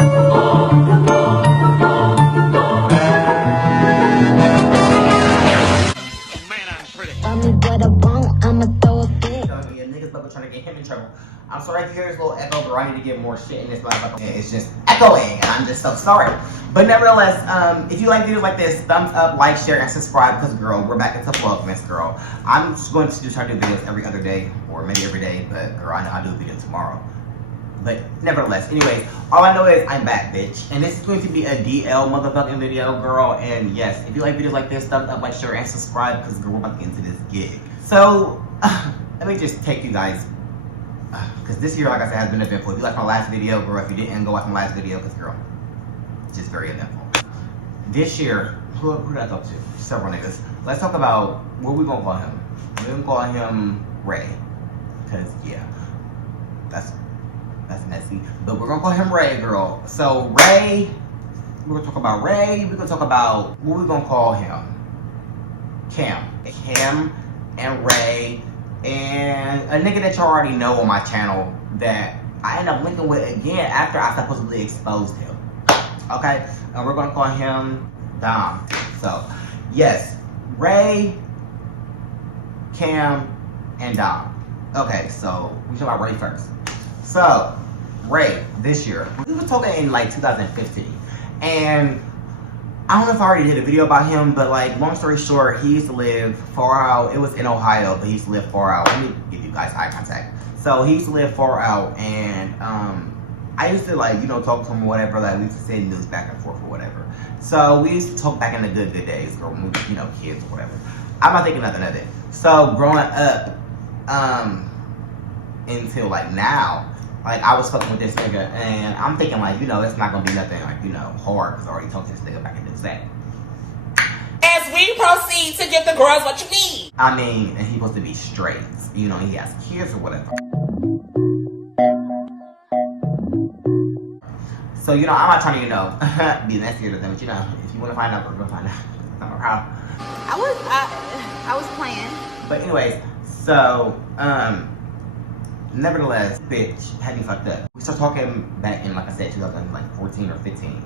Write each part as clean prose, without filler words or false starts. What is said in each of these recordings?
Niggas but trying to get him in trouble. I'm sorry if you hear this little echo, but I need to get more shit in this motherfucker. It's just echoing, and I'm just so sorry. But nevertheless, if you like videos like this, thumbs up, like, share, and subscribe. Because girl, we're back into Vlogmas, girl. I'm just going to try to do videos every other day, or maybe every day. But girl, I know I'll do a video tomorrow. But nevertheless, anyways, all I know is I'm back, bitch. And this is going to be a DL motherfucking video, girl. And yes, if you like videos like this, thumbs up, like, share, and subscribe. Because girl, we're about to get into this gig. So let me just take you guys, because this year, like I said, has been eventful. If you liked my last video, girl, if you didn't, go watch my last video, because girl, it's just very eventful. This year, who did I talk to? Several niggas. Let's talk about what we gonna call him. We're gonna call him Ray, because yeah, that's messy. But we're gonna call him Ray, girl. So Ray, we're gonna talk about Ray. We're gonna talk about what we're gonna call him. Cam and Ray. And a nigga that you already know on my channel that I end up linking with again after I supposedly exposed him. Okay? And we're gonna call him Dom. So, yes, Ray, Cam, and Dom. Okay, so we talk about Ray first. So, Ray, this year, we were talking in like 2015. And I don't know if I already did a video about him, but like, long story short, he used to live far out. It was in Ohio, but he used to live far out. Let me give you guys eye contact. So he used to live far out, and I used to like, you know, talk to him or whatever. Like, we used to send news back and forth or whatever. So we used to talk back in the good days, or when we were, you know, kids or whatever. I'm not thinking nothing of it. So growing up, until like now, like, I was fucking with this nigga, and I'm thinking, like, you know, it's not gonna be nothing, like, you know, hard, because I already talked to this nigga back in the day. As we proceed to give the girls what you need. I mean, and he's supposed to be straight, you know, he has kids or whatever. So, you know, I'm not trying to, you know, be nasty to them, but, you know, if you want to find out, we're gonna find out. I'm proud. I was playing. But anyways, so, nevertheless, bitch, had me fucked up. We started talking back in, like I said, 2014 or 15,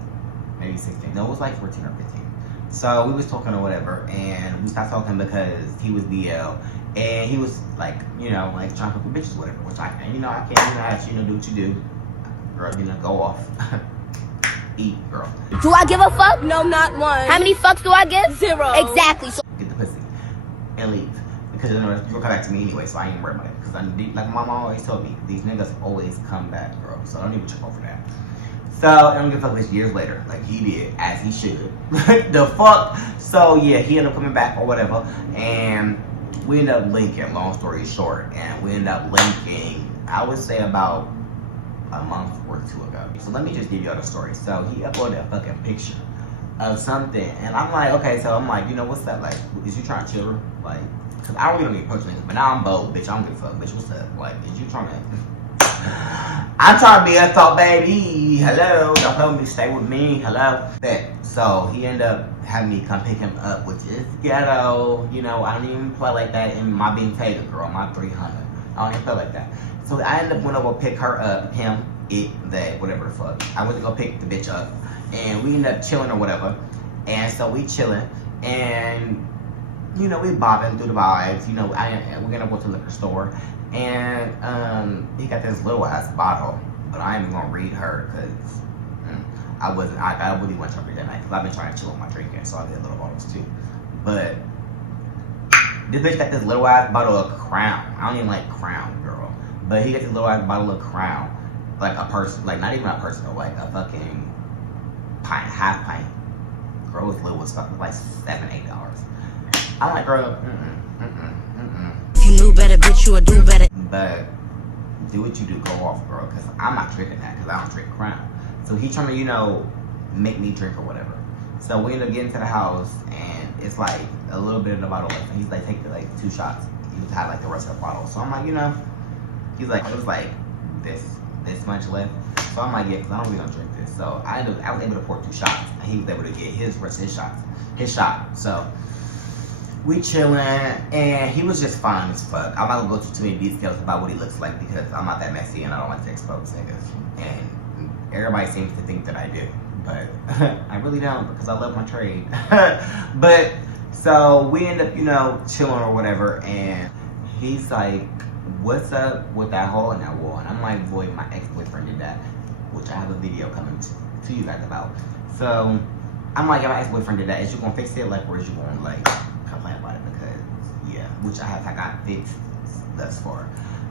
maybe 16. No, it was like 14 or 15. So we was talking or whatever, and we stopped talking because he was BL, and he was like, you know, like trying to fuck with bitches or whatever, which I can't, you know, I can't, you know, actually, you know, do what you do. Girl, you know, go off. Eat, girl. Do I give a fuck? No, not one. How many fucks do I give? 0. Exactly. So get the pussy and leave. Because you know, you'll come back to me anyway, so I ain't worried about it. Because like my mom always told me, these niggas always come back, girl. So don't even check over that. So I don't give a fuck this years later, like he did, as he should. The fuck. So yeah, he ended up coming back or whatever, and we ended up linking. Long story short, and we ended up linking. I would say about a month or 2 ago. So let me just give you all the story. So he uploaded a fucking picture of something, and I'm like, okay, so I'm like, you know, what's that like? Is you trying to chill? Like, cause I don't really approach niggas, but now I'm bold, bitch. I don't give a fuck, bitch. What's up? Like, is you trying to? I'm trying to be a thought, baby. Hello, don't know me. Stay with me. Hello. Bet. So he ended up having me come pick him up, which is ghetto. You know, I don't even play like that in my being Tater girl, my 300. I don't even play like that. So I ended up went over to pick her up, him, it, that, whatever the fuck. I went to go pick the bitch up, and we ended up chilling or whatever. And so we chilling, and you know, we bobbing through the vibes. You know, we're gonna go to the liquor store, and he got this little ass bottle, but I ain't even gonna read her because I really want to read that night because I've been trying to chill with my drinking, so I get little bottles too. But this bitch got this little ass bottle of Crown. I don't even like Crown, girl, but he got this little ass bottle of Crown, like a person, like not even a personal, like a fucking pint, half pint. Girl was little as fuck, like $7, $8. I'm like, girl, if you knew better, bitch, you would do better. But do what you do, go off, girl, because I'm not drinking that, because I don't drink Crown. So he trying to, you know, make me drink or whatever. So we end up getting to the house, and it's like a little bit of the bottle left. And he's like, take like 2 shots. He was had like the rest of the bottle. So I'm like, you know, he's like, it was like this much left. So I'm like, yeah, because I don't really don't drink this. So I was able to pour 2 shots, and he was able to get his rest of his shot. So we chilling, and he was just fine as fuck. I'm not gonna go into too many details about what he looks like because I'm not that messy and I don't like to expose niggas. And everybody seems to think that I do, but I really don't because I love my trade. But so we end up, you know, chilling or whatever, and he's like, "What's up with that hole in that wall?" And I'm like, "Boy, my ex-boyfriend did that," which I have a video coming to you guys about. So I'm like, "If my ex-boyfriend did that, is you gonna fix it? Like, or is you gonna like complain about it?" Because yeah, which I got fixed thus far.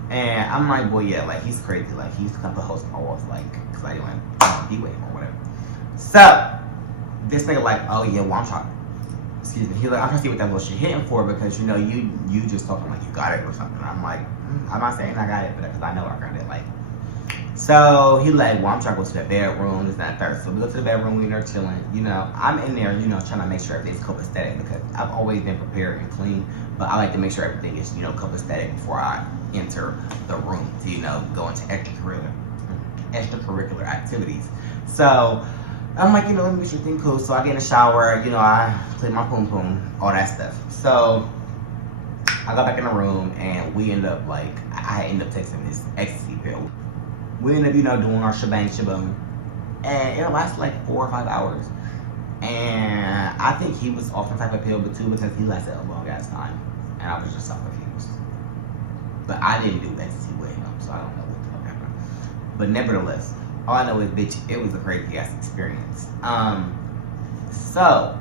And I'm like, "Boy, yeah, like he's crazy. Like he used to come to host my walls, like, because I didn't be with him or whatever." So this nigga like, "Oh yeah, well I'm trying." Excuse me. He's like, "I'm trying to see what that little shit hitting for because you know you just talking like you got it or something." I'm like, I'm not saying I got it, but because I know I got it. Like, so he like, "Well, I'm trying to go to the bedroom. This, that, and third." So we go to the bedroom. We in there chilling. You know, I'm in there. You know, trying to make sure everything's copacetic because I've always been prepared and clean, but I like to make sure everything is, you know, copacetic before I enter the room to, you know, go into extracurricular activities. So I'm like, you know, let me get your thing cool. So I get in the shower, you know, I clean my poom poom, all that stuff. So I go back in the room and we end up like, I end up texting this ecstasy pill. We end up, you know, doing our shebang shaboom. And it lasted like 4 or 5 hours. And I think he was off some type of pill, but too, because he lasted a long ass time. And I was just so confused. But I didn't do ecstasy with him, so I don't know what the fuck happened. But nevertheless, all I know is, bitch, it was a crazy ass experience. So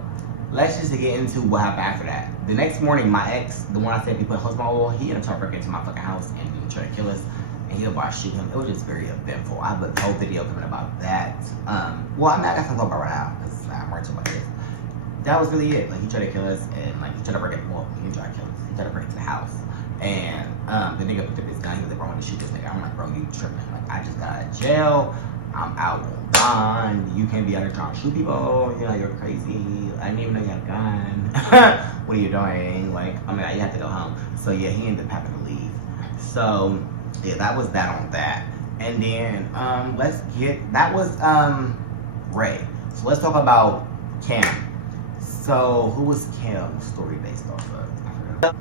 let's just get into what happened after that. The next morning, my ex, the one I said we put husband oil, he ended up trying to break into my fucking house and he tried to kill us. And he was about to shoot him. It was just very eventful. I have a whole video coming about that. Well, I got something to talk about right now because I'm right to my head. That was really it. Like, he tried to kill us and like he tried to break it. Well, he didn't try to kill us. He tried to break into the house. And the nigga picked up his gun. He was like, "Bro, I want to shoot this nigga." I'm like, "Bro, you tripping? Like, I just got out of jail. I'm out on bond. You can't be out here trying to shoot people. You know, you're crazy. I didn't even know you had a gun. What are you doing?" Like, I mean, you have to go home. So yeah, he ended up having to leave. So yeah, that was that on that. And then that was Ray. So let's talk about Cam. So who was Cam's story based off of? I forgot.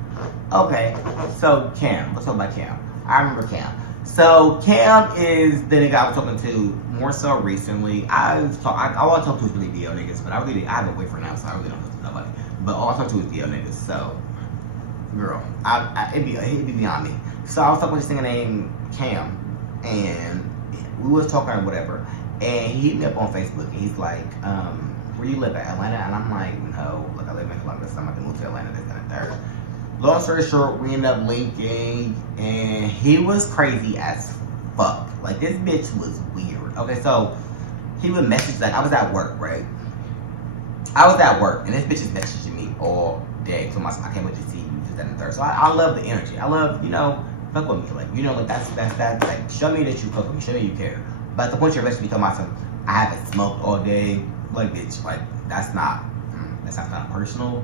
Okay, so Cam. Let's talk about Cam. I remember Cam. So Cam is the nigga I was talking to more so recently. All I talk to is really DL niggas, but I have a boyfriend now, so I really don't talk to nobody. But all I talk to is DL niggas. So, girl, it'd be beyond me. So I was talking with this nigga named Cam, and we was talking or whatever, and he hit me up on Facebook, and he's like, "Where you live at, Atlanta?" And I'm like, "No, like I live in Columbus. I'm about to move to Atlanta, this and that." Long story short, we ended up linking, and he was crazy as fuck. Like, this bitch was weird. Okay, so he would message, like, I was at work, right? I was at work, and this bitch is messaging me all day. So I can't wait to see you, this, that, and third. So I love the energy. I love, you know, fuck with me. Like, you know, like, that's like, show me that you fuck with me. Show me you care. But at the point you're messaging me talking about something, I haven't smoked all day. Like, bitch, like, that's not personal.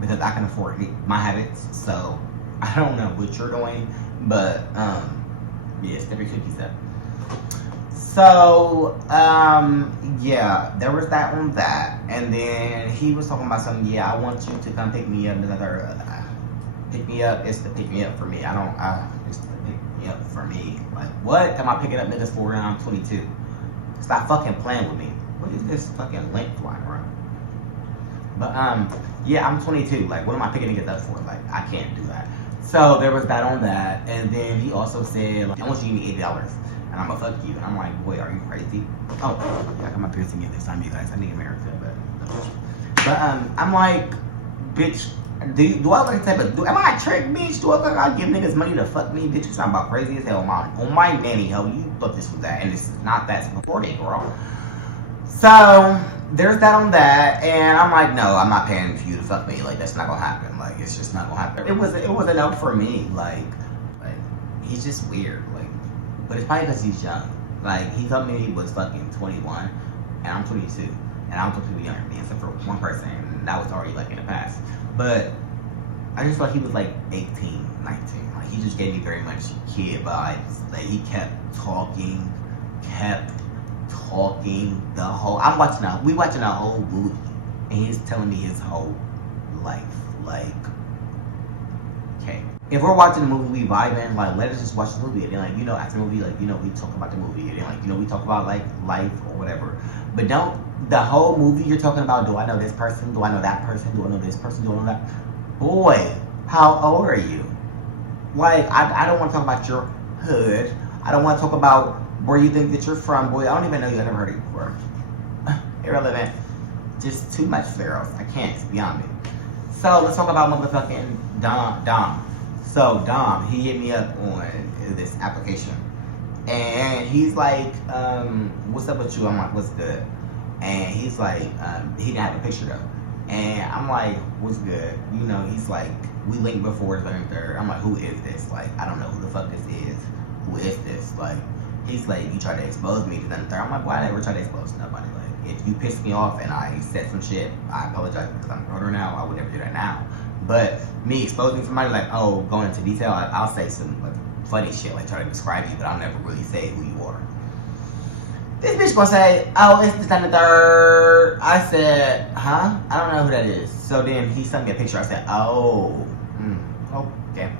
Because I can afford my habits, so I don't know what you're doing, but yeah, step your cookies up. So yeah, there was that on that, and then he was talking about something. "Yeah, I want you to come pick me up." Pick me up is to pick me up for me. It's to pick me up for me. Like, what am I picking up niggas for? And I'm 22. Stop fucking playing with me. What is this fucking link flying around? But yeah, I'm 22. Like, what am I picking niggas up for? Like, I can't do that. So there was that on that, and then he also said, like, "I want you to give me $80, and I'm gonna fuck you." And I'm like, "Boy, are you crazy?" Oh, yeah, I got my piercing in this time, you guys. I need America, but I'm like, bitch, do I like type of? Am I a trick, bitch? Do I think I'll give niggas money to fuck me, bitch? You sound about crazy as hell on my nanny, ho. You thought this was that, and this is not that. It's before they girl. So there's that on that, and I'm like, no, I'm not paying for you to fuck me. Like, that's not gonna happen. Like, it's just not gonna happen. It was enough for me. Like he's just weird. Like, but it's probably because he's young. Like, he told me he was fucking 21, and I'm 22, and I don't talk to people younger than me, except for one person, and that was already like in the past. But I just thought he was like 18, 19. Like, he just gave me very much kid vibes. Like, he kept talking the whole. We watching a whole movie, and he's telling me his whole life. Like, okay, if we're watching a movie, we vibing, like, let us just watch the movie. And then, like, you know, after the movie, like, you know, we talk about the movie. And then, like, you know, we talk about, like, life or whatever. But don't, the whole movie you're talking about, do I know this person? Do I know that person? Do I know this person? Do I know that? Boy, how old are you? Like, I don't want to talk about your hood. I don't want to talk about where you think that you're from. Boy, I don't even know you. I've never heard of you before. Irrelevant. Just too much pharaohs. I can't. It's beyond me. So, let's talk about motherfucking Dom. So Dom, he hit me up on this application, and he's like, "What's up with you?" I'm like, "What's good?" And he's like, he didn't have a picture though, and I'm like, "What's good?" You know, he's like, "We linked before, third." I'm like, "Who is this?" Like, I don't know who the fuck this is. Who is this? Like, he's like, "You tried to expose me to then third." I'm like, "Why? I never tried to expose nobody. Like, if you pissed me off and I said some shit, I apologize because I'm older now. I would never do that now." But me exposing somebody, like, oh, going into detail, I'll say some like funny shit, like try to describe you, but I'll never really say who you are. This bitch gonna say, "Oh, it's the third." I said, "Huh? I don't know who that is." So then he sent me a picture. I said, "Oh, okay."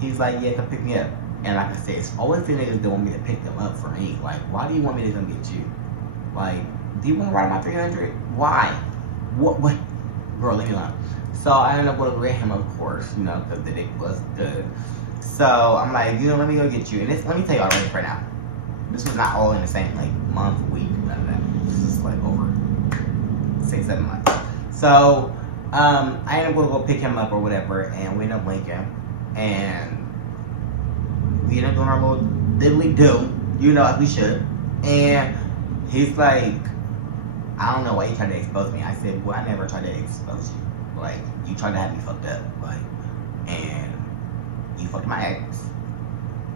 He's like, "Yeah, come pick me up." And like I said, it's always the niggas that want me to pick them up for me. Like, why do you want me to come get you? Like, do you want to ride my 300? Why? What? Girl, leave me alone. So I ended up going to get him, of course, you know, because the dick was good. So I'm like, you know, let me go get you. And this, let me tell you all right now. This was not all in the same, like, month, week, none of that. This is, like, over 6-7 months. So I ended up going to go pick him up or whatever, and we ended up linking. And we ended up doing our little diddly do, you know, as we should. And he's like, "I don't know why you tried to expose me." I said, "Well, I never tried to expose you. Like, you tried to have me fucked up, like, and you fucked my ex,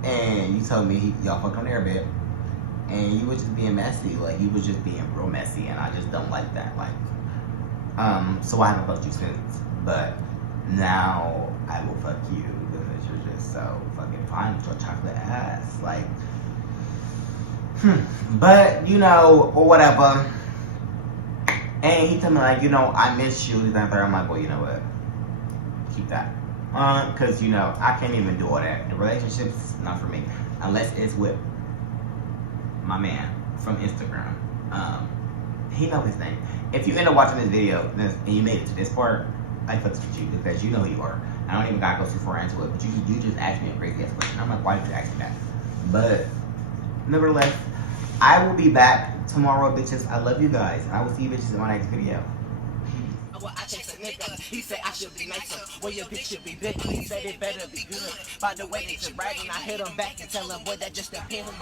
and you told me y'all fucked on their bed, and you was just being messy, like, you was just being real messy, and I just don't like that, like, so I haven't fucked you since, but now I will fuck you because you're just so fucking fine with your chocolate ass, like, but, you know, or whatever." And he told me, like, you know, "I miss you." I'm like, "Well, you know what? Keep that." Because, you know, I can't even do all that. The relationship's not for me. Unless it's with my man from Instagram. He knows his name. If you end up watching this video and you made it to this part, I fucks with you because you know who you are. I don't even gotta go too far into it, but you just asked me a crazy ass question. I'm like, why did you ask me that? But, nevertheless, I will be back tomorrow, bitches. I love you guys. And I will see you bitches in my next video. Well, I chase a nigga. He said I should be nicer. Well, your bitch should be bigger. He said it better be good. By the way that you're bragging, I hit him back and tell him, boy, that just depends.